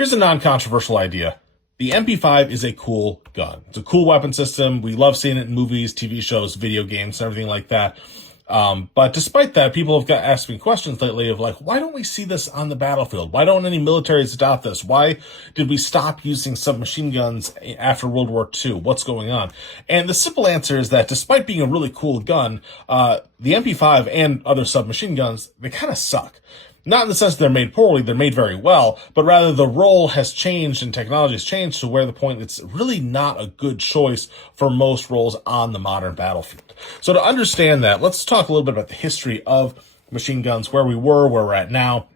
Here's a non-controversial idea. The MP5 is a cool gun. It's a cool weapon system. We love seeing it in movies, TV shows, video games, and everything like that. But despite that, people have asked me questions lately of like, why don't we see this on the battlefield? Why don't any militaries adopt this? Why did we stop using submachine guns after World War II? What's going on? And the simple answer is that despite being a really cool gun, the MP5 and other submachine guns, they kind of suck. Not in the sense that they're made poorly, they're made very well, but rather the role has changed and technology has changed to where the point it's really not a good choice for most roles on the modern battlefield. So to understand that, let's talk a little bit about the history of machine guns, where we were, where we're at now,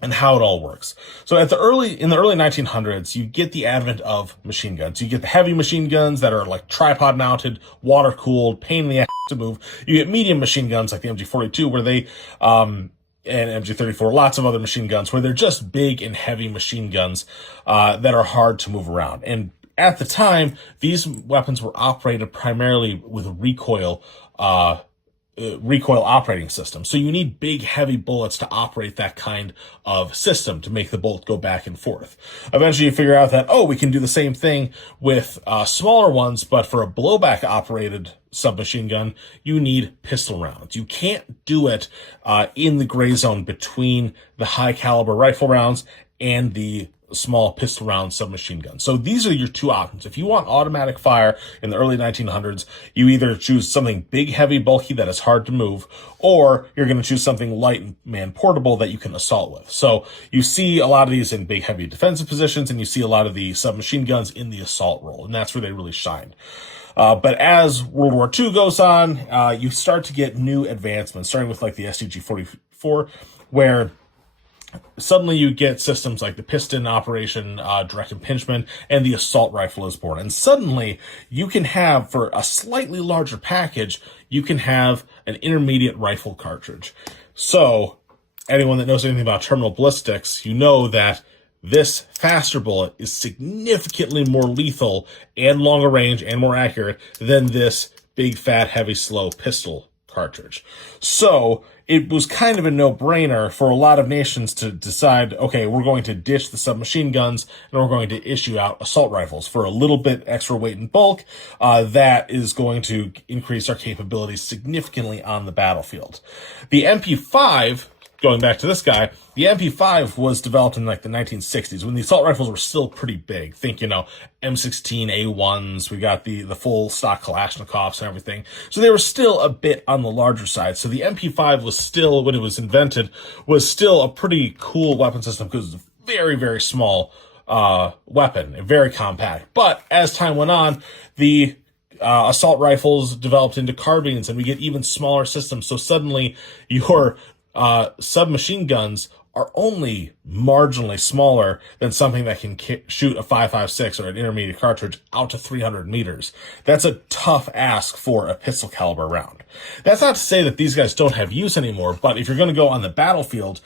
and how it all works. So in the early 1900s, you get the advent of machine guns. You get the heavy machine guns that are like tripod mounted, water cooled, pain in the ass to move. You get medium machine guns like the MG42, where they, and MG34, lots of other machine guns where they're just big and heavy machine guns that are hard to move around. And at the time, these weapons were operated primarily with recoil operating system. So you need big, heavy bullets to operate that kind of system to make the bolt go back and forth. Eventually you figure out that, we can do the same thing with smaller ones, but for a blowback operated submachine gun, you need pistol rounds. You can't do it in the gray zone between the high caliber rifle rounds and the small pistol round submachine gun. So these are your two options. If you want automatic fire in the early 1900s, you either choose something big, heavy, bulky that is hard to move, or you're going to choose something light and man-portable that you can assault with. So you see a lot of these in big, heavy defensive positions, and you see a lot of the submachine guns in the assault role, and that's where they really shine. But as World War II goes on, you start to get new advancements, starting with like the STG-44, where suddenly you get systems like the piston operation, direct impingement, and the assault rifle is born. And suddenly you can have, for a slightly larger package, you can have an intermediate rifle cartridge. So anyone that knows anything about terminal ballistics, you know that this faster bullet is significantly more lethal and longer range and more accurate than this big, fat, heavy, slow pistol cartridge. So it was kind of a no-brainer for a lot of nations to decide, okay, we're going to ditch the submachine guns and we're going to issue out assault rifles for a little bit extra weight and bulk. That is going to increase our capabilities significantly on the battlefield. The MP5, going back to this guy, the MP5 was developed in like the 1960s when the assault rifles were still pretty big. Think, M16A1s. We got the full stock Kalashnikovs and everything. So they were still a bit on the larger side. So the MP5 was still, when it was invented, was still a pretty cool weapon system because it's a very, very small weapon and very compact. But as time went on, the assault rifles developed into carbines, and we get even smaller systems. So suddenly your submachine guns are only marginally smaller than something that can shoot a 5.56 or an intermediate cartridge out to 300 meters. That's a tough ask for a pistol caliber round. That's not to say that these guys don't have use anymore, but if you're going to go on the battlefield,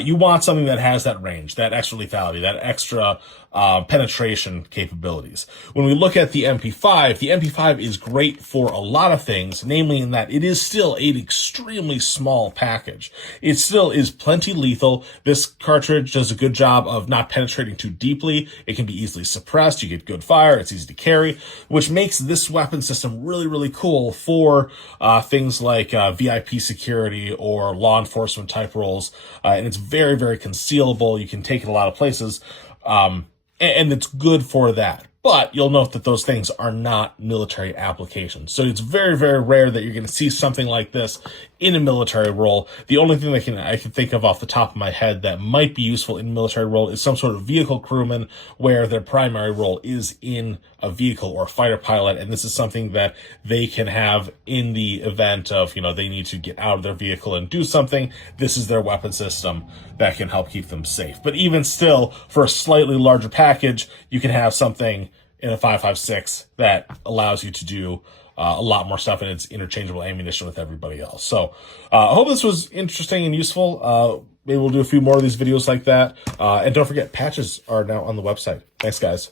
you want something that has that range, that extra lethality, that extra penetration capabilities. When we look at the MP5 is great for a lot of things, namely in that it is still an extremely small package. It still is plenty lethal. This cartridge does a good job of not penetrating too deeply. It can be easily suppressed. You get good fire. It's easy to carry, which makes this weapon system really, really cool for things like VIP security or law enforcement type roles. And it's very, very concealable. You can take it a lot of places. And it's good for that. But you'll note that those things are not military applications. So it's very, very rare that you're going to see something like this in a military role. The only thing I can think of off the top of my head that might be useful in a military role is some sort of vehicle crewman where their primary role is in a vehicle or a fighter pilot. And this is something that they can have in the event of, they need to get out of their vehicle and do something. This is their weapon system that can help keep them safe. But even still, for a slightly larger package, you can have something in a 5.56 that allows you to do a lot more stuff, and it's interchangeable ammunition with everybody else. So I hope this was interesting and useful. Maybe we'll do a few more of these videos like that. And don't forget, patches are now on the website. Thanks, guys.